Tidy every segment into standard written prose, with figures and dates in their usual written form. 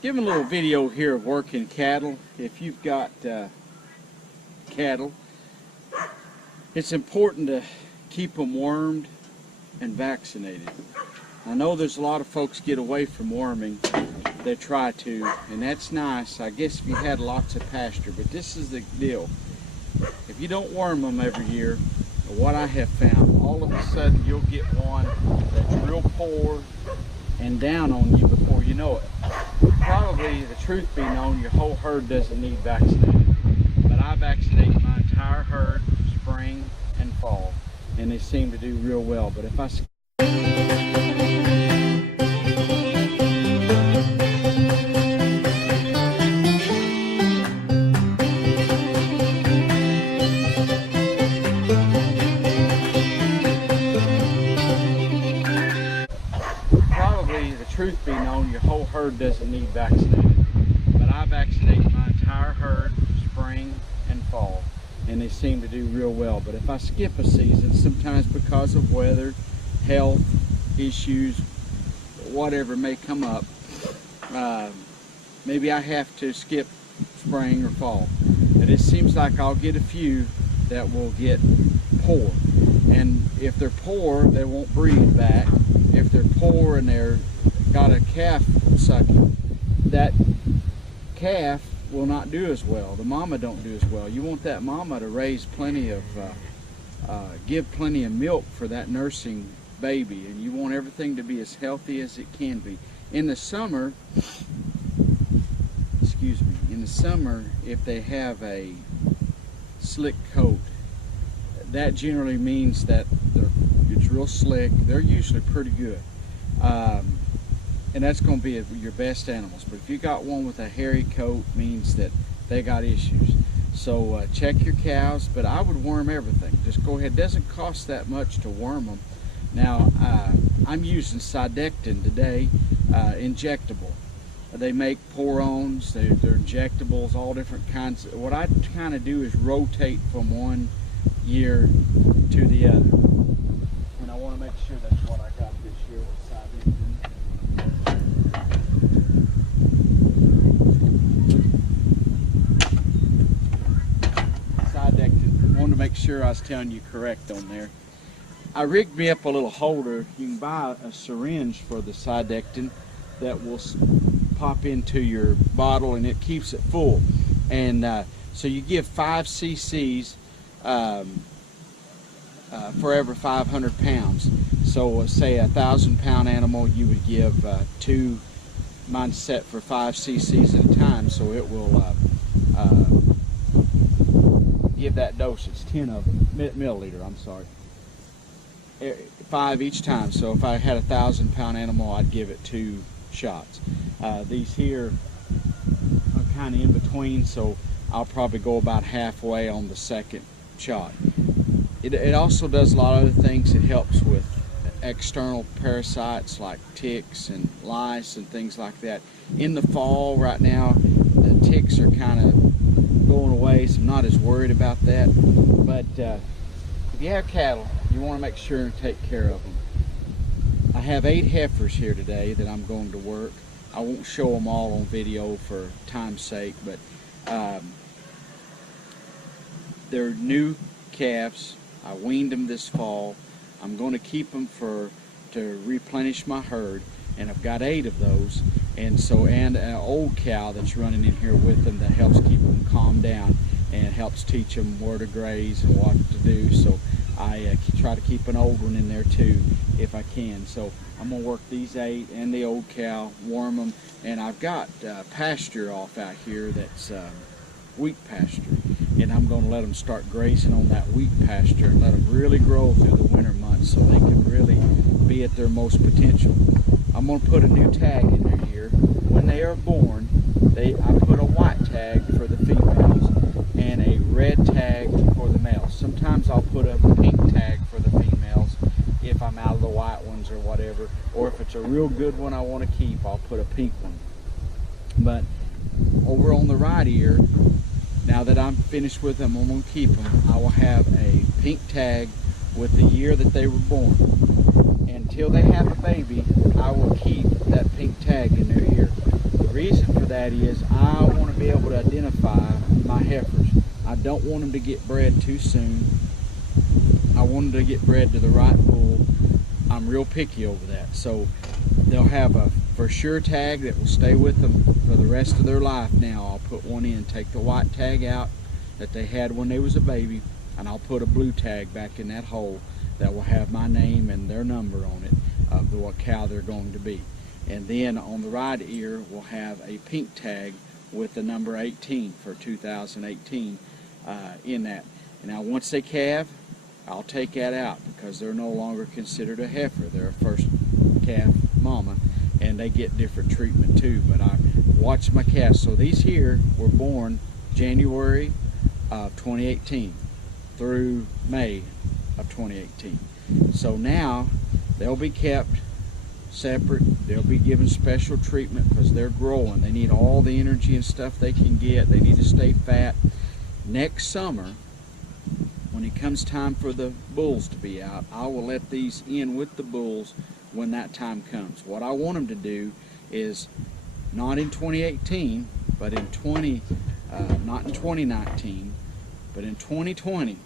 Giving a little video here of working cattle. If you've got cattle, it's important to keep them wormed and vaccinated. I know there's a lot of folks get away from worming. They try to, and that's nice, I guess, if you had lots of pasture. But this is the deal. If you don't worm them every year, what I have found, all of a sudden you'll get one that's real poor and down on you before you know it. Probably, the truth be known, your whole herd doesn't need vaccinated. But I vaccinate my entire herd spring and fall, and they seem to do real well. But if I truth be known, your whole herd doesn't need vaccinated. But I vaccinate my entire herd spring and fall, and they seem to do real well. But if I skip a season, sometimes because of weather, health issues, whatever may come up, maybe I have to skip spring or fall. But it seems like I'll get a few that will get poor. And if they're poor, they won't breed back. If they're poor and they're got a calf sucking, that calf will not do as well. The mama don't do as well. You want that mama to raise plenty of, give plenty of milk for that nursing baby, and you want everything to be as healthy as it can be. In the summer, excuse me, in the summer, if they have a slick coat, that generally means that it's real slick. They're usually pretty good. And that's going to be your best animals. But if you got one with a hairy coat, means that they got issues. So check your cows, but I would worm everything. Just go ahead. It doesn't cost that much to worm them. Now, I'm using Cedar today, injectable. They make porons, they're injectables, all different kinds. What I kind of do is rotate from one year to the other. And I want to make sure that's what I got this year with Cedar. Make sure I was telling you correct on there. I rigged me up a little holder. You can buy a syringe for the Cedar that will pop into your bottle, and it keeps it full. And so you give 5 cc's for every 500 pounds. So say a 1,000-pound animal, you would give 2. Mine's set for 5 cc's at a time, so it will give that dosage, 10 of them, milliliter, I'm sorry. 5 each time. So if I had a 1,000-pound animal, I'd give it 2 shots. These here are kind of in between, so I'll probably go about halfway on the second shot. It also does a lot of other things. It helps with external parasites like ticks and lice and things like that. In the fall right now, the ticks are kind of going away, so I'm not as worried about that. But if you have cattle, you want to make sure and take care of them. I have 8 heifers here today that I'm going to work. I won't show them all on video for time's sake, but they're new calves. I weaned them this fall. I'm going to keep them to replenish my herd, and I've got 8 of those. And so, and an old cow that's running in here with them that helps keep them calmed down and helps teach them where to graze and what to do. So I try to keep an old one in there too if I can. So I'm gonna work these 8 and the old cow, warm them, and I've got pasture off out here that's wheat pasture, and I'm gonna let them start grazing on that wheat pasture and let them really grow through the winter months so they can really be at their most potential. I'm going to put a new tag in their ear. When they are born, I put a white tag for the females and a red tag for the males. Sometimes I'll put a pink tag for the females if I'm out of the white ones or whatever. Or if it's a real good one I want to keep, I'll put a pink one. But over on the right ear, now that I'm finished with them, I'm going to keep them. I will have a pink tag with the year that they were born. Until they have a baby, I will keep that pink tag in their ear. The reason that is I want to be able to identify my heifers. I don't want them to get bred too soon. I want them to get bred to the right bull. I'm real picky over that. So they'll have a for sure tag that will stay with them for the rest of their life. Now I'll put one in, take the white tag out that they had when they was a baby, and I'll put a blue tag back in that hole that will have my name and their number on it of what cow they're going to be. And then on the right ear we'll have a pink tag with the number 18 for 2018 in that. And now once they calve, I'll take that out because they're no longer considered a heifer. They're a first calf mama, and they get different treatment too. But I watch my calves. So these here were born January of 2018 through May of 2018. So now they'll be kept separate. They'll be given special treatment because they're growing. They need all the energy and stuff they can get. They need to stay fat. Next summer, when it comes time for the bulls to be out, I will let these in with the bulls when that time comes. What I want them to do is not in 2018, but in not in 2019, but in 2020.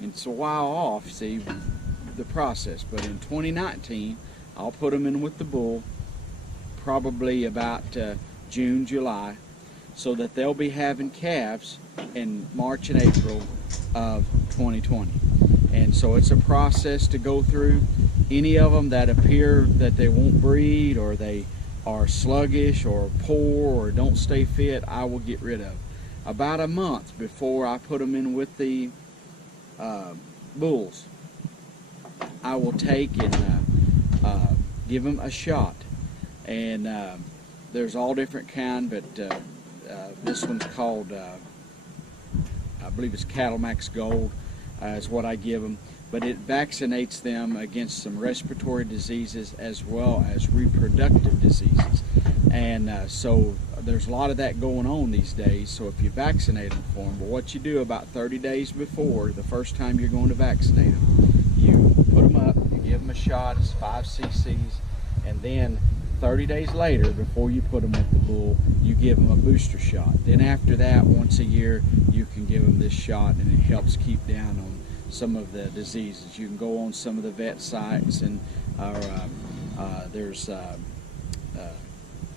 It's a while off, see, the process, but in 2019 I'll put them in with the bull probably about June, July, so that they'll be having calves in March and April of 2020. And so it's a process to go through. Any of them that appear that they won't breed, or they are sluggish or poor or don't stay fit, I will get rid of. About a month before I put them in with the bulls, I will take and give them a shot. And there's all different kind, but this one's called I believe it's Cattle Max Gold is what I give them, but it vaccinates them against some respiratory diseases as well as reproductive diseases. And so there's a lot of that going on these days. So if you vaccinate them for them, but what you do about 30 days before the first time you're going to vaccinate them, you put them up, you give them a shot, it's 5 cc's, and then 30 days later, before you put them with the bull, you give them a booster shot. Then after that, once a year, you can give them this shot, and it helps keep down on some of the diseases. You can go on some of the vet sites, and there's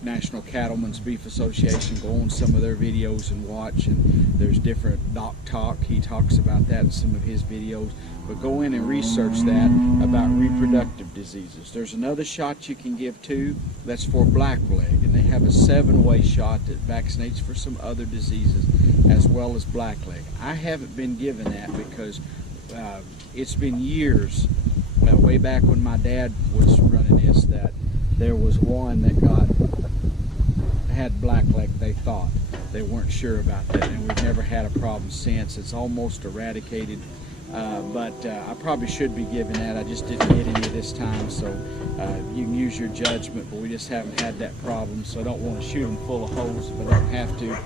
National Cattlemen's Beef Association. Go on some of their videos and watch, and there's different Doc Talk. He talks about that in some of his videos. But go in and research that about reproductive diseases. There's another shot you can give too, that's for blackleg, and they have a 7-way shot that vaccinates for some other diseases as well as blackleg. I haven't been given that because it's been years, way back when my dad was running this, that there was one that had blackleg. They thought, they weren't sure about that, and we've never had a problem since. It's almost eradicated. But I probably should be giving that. I just didn't get any this time, so you can use your judgment, but we just haven't had that problem, so I don't want to shoot them full of holes if I don't have to.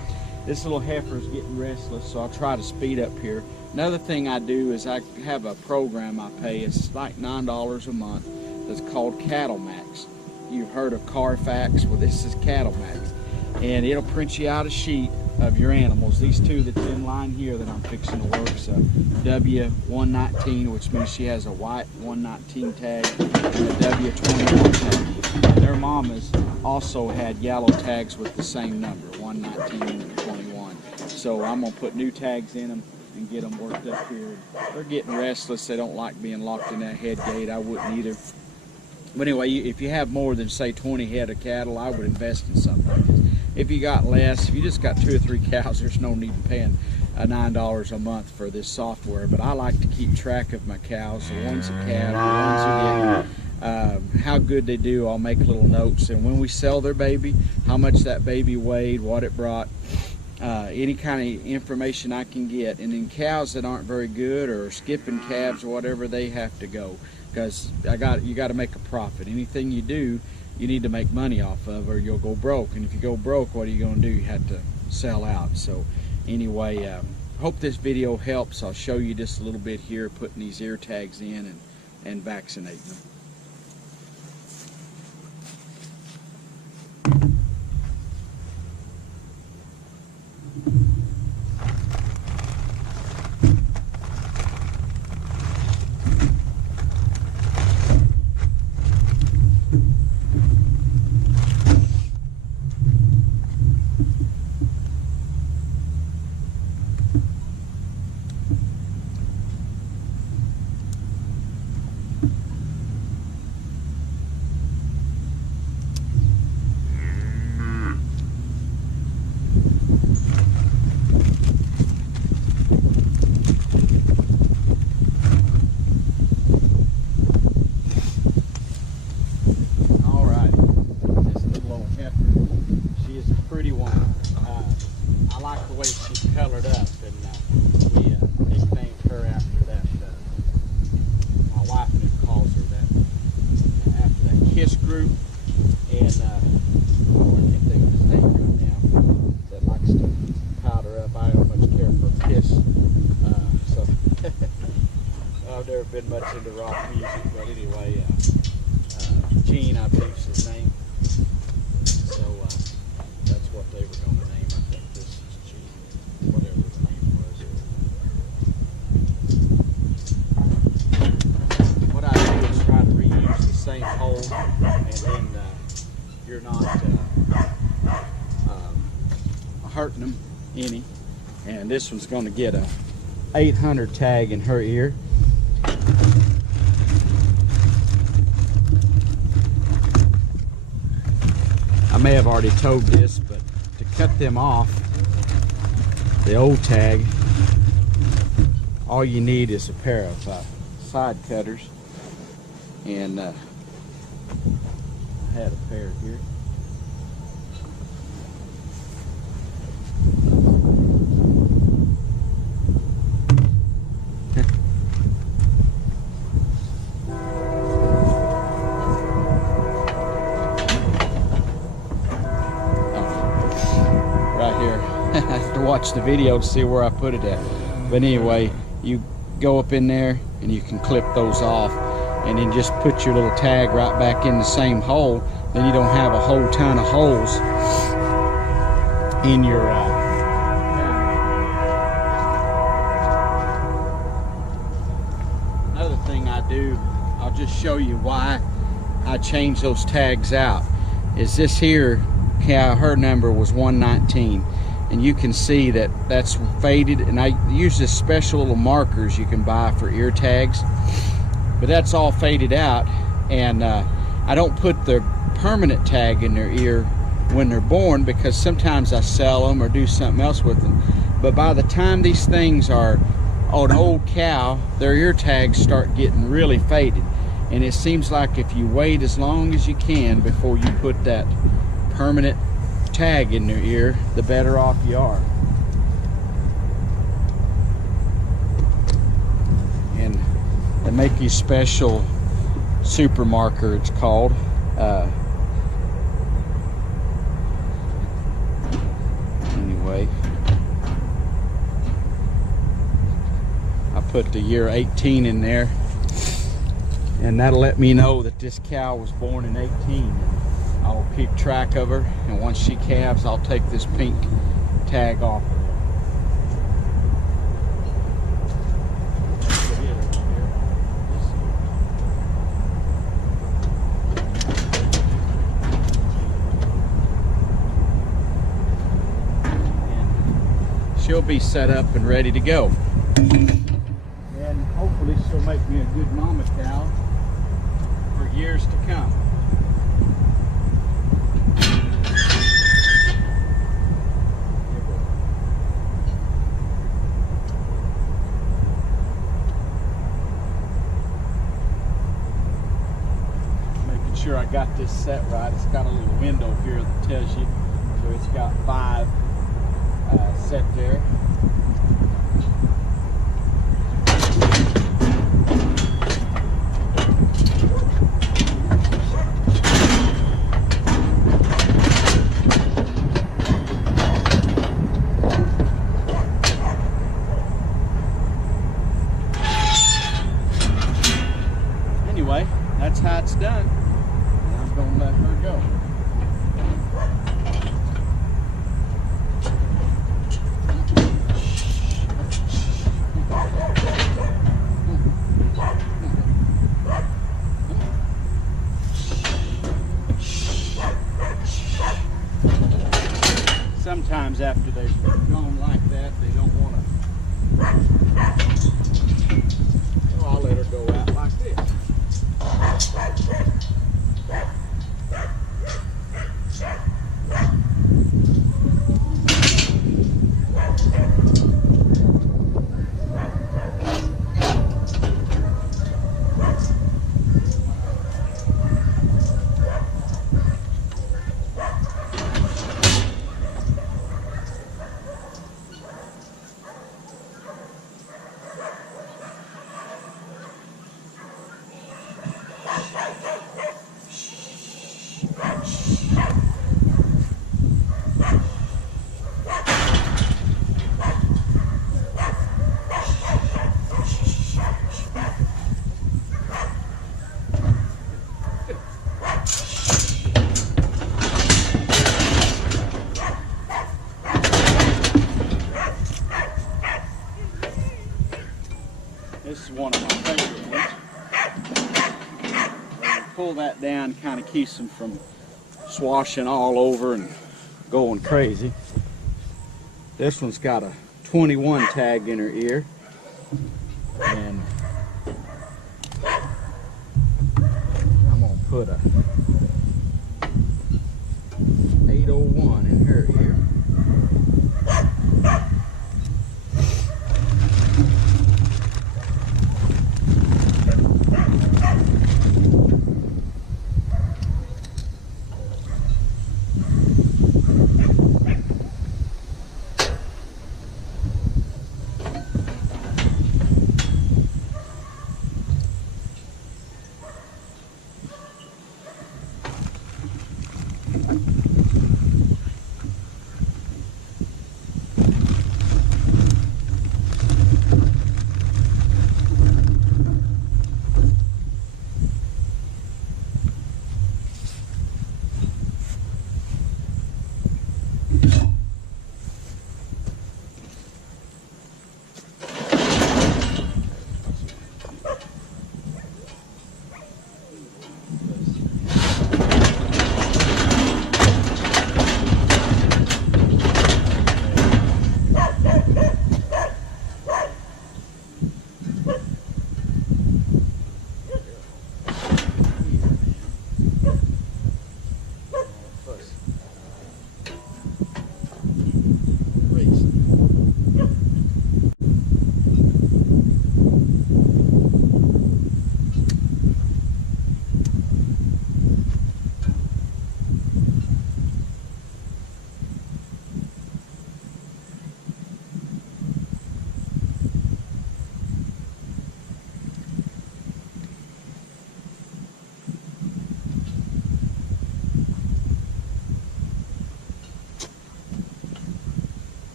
This little heifer is getting restless, so I'll try to speed up here. Another thing I do is I have a program I pay. It's like $9 a month. That's called Cattle Max. You've heard of Carfax? Well, this is Cattle Max, and it'll print you out a sheet of your animals. These two that's in line here that I'm fixing to work, so W119, which means she has a white 119 tag, and a W21 tag. Their mamas also had yellow tags with the same number, 119 and 21. So I'm gonna put new tags in them and get them worked up here. They're getting restless. They don't like being locked in that head gate. I wouldn't either. But anyway, if you have more than, say, 20 head of cattle, I would invest in something like this. If you got less, if you just got 2 or 3 cows, there's no need in paying $9 a month for this software. But I like to keep track of my cows, the ones that calve, the ones who get, how good they do. I'll make little notes, and when we sell their baby, how much that baby weighed, what it brought, any kind of information I can get. And then cows that aren't very good or skipping calves or whatever, they have to go, because you got to make a profit. Anything you do, you need to make money off of, or you'll go broke. And if you go broke, what are you going to do? You have to sell out. So anyway, hope this video helps. I'll show you just a little bit here, putting these ear tags in and vaccinating them. Been much into rock music, but anyway, Gene, I believe is his name. So that's what they were going to name. I think this is Gene, whatever his name was. What I do is try to reuse the same hole, and then you're not hurting them any. And this one's going to get a 800 tag in her ear. I may have already told this, but to cut them off, the old tag, all you need is a pair of side cutters, and I had a pair here. Watch the video to see where I put it at. But anyway, you go up in there and you can clip those off, and then just put your little tag right back in the same hole. Then you don't have a whole ton of holes in your Another thing I do, I'll just show you why I change those tags out, is this here cow, her number was 119. And you can see that that's faded, and I use this special little markers you can buy for ear tags, but that's all faded out. And I don't put the permanent tag in their ear when they're born, because sometimes I sell them or do something else with them. But by the time these things are on an old cow, their ear tags start getting really faded, and it seems like if you wait as long as you can before you put that permanent tag in their ear, the better off you are. And they make you special super marker, it's called. Anyway, I put the year 18 in there, and that'll let me know that this cow was born in 18. I'll keep track of her, and once she calves, I'll take this pink tag off of her. She'll be set up and ready to go. And hopefully she'll make me a good mama cow for years to come. Sure I got this set right. It's got a little window here that tells you, so it's got 5 set there. Anyway, that's how it's done. Don't let her go. sometimes after they've gone like that, they don't want to. So I'll let her go out like this. This is one of my favorite ones. Pull that down, kind of keeps them from swashing all over and going crazy. This one's got a 21 tag in her ear, and I'm gonna put a 801 in her ear.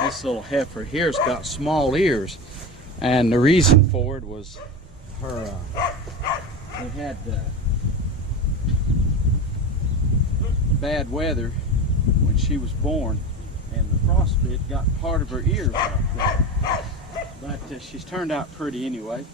This little heifer here's got small ears, and the reason for it was her they had bad weather when she was born, and the frostbite got part of her ears off there. But she's turned out pretty anyway.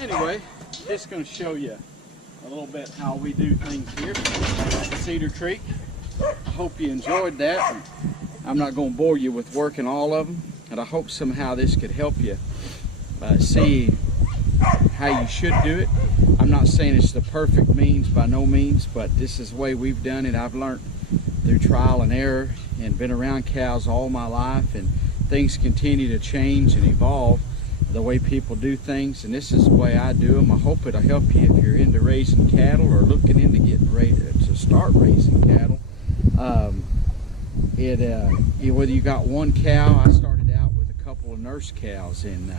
Anyway, just going to show you a little bit how we do things here at Cedar Creek. I hope you enjoyed that. I'm not going to bore you with working all of them, and I hope somehow this could help you see how you should do it. I'm not saying it's the perfect means, by no means, but this is the way we've done it. I've learned through trial and error and been around cows all my life, and things continue to change and evolve the way people do things, and this is the way I do them. I hope it'll help you if you're into raising cattle or looking into getting ready to start raising cattle. Whether you got one cow, I started out with a couple of nurse cows and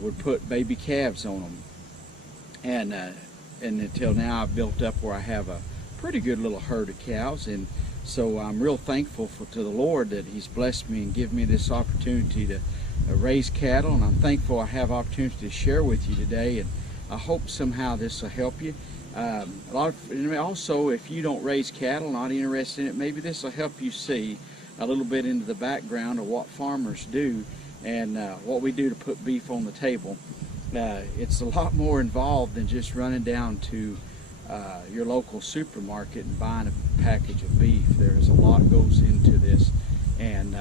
would put baby calves on them, and until now I've built up where I have a pretty good little herd of cows, and so I'm real thankful to the Lord that He's blessed me and given me this opportunity to raise cattle, and I'm thankful I have opportunity to share with you today, and I hope somehow this will help you. Also, if you don't raise cattle, not interested in it, maybe this will help you see a little bit into the background of what farmers do and what we do to put beef on the table. It's a lot more involved than just running down to your local supermarket and buying a package of beef. There's a lot goes into this, and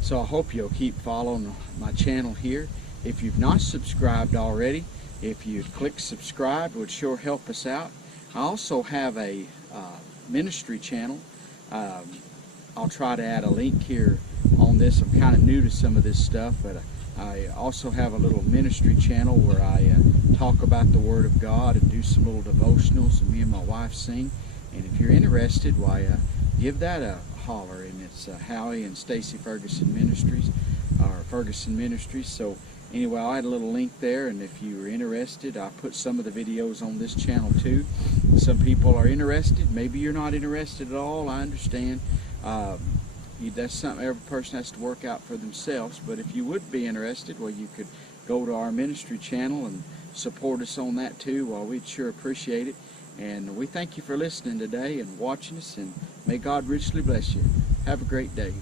so I hope you'll keep following my channel here. If you've not subscribed already, if you'd click subscribe, it would sure help us out. I also have a ministry channel. I'll try to add a link here on this. I'm kind of new to some of this stuff, but I also have a little ministry channel where I talk about the Word of God and do some little devotionals, and me and my wife sing. And if you're interested, why give that a holler. And it's Howie and Stacy Ferguson Ministries, or Ferguson Ministries. So anyway, I'll add a little link there, and if you're interested, I put some of the videos on this channel too. Some people are interested, maybe you're not interested at all, I understand. That's something every person has to work out for themselves, but if you would be interested, well, you could go to our ministry channel and support us on that too. Well, we'd sure appreciate it, and we thank you for listening today and watching us, and may God richly bless you. Have a great day.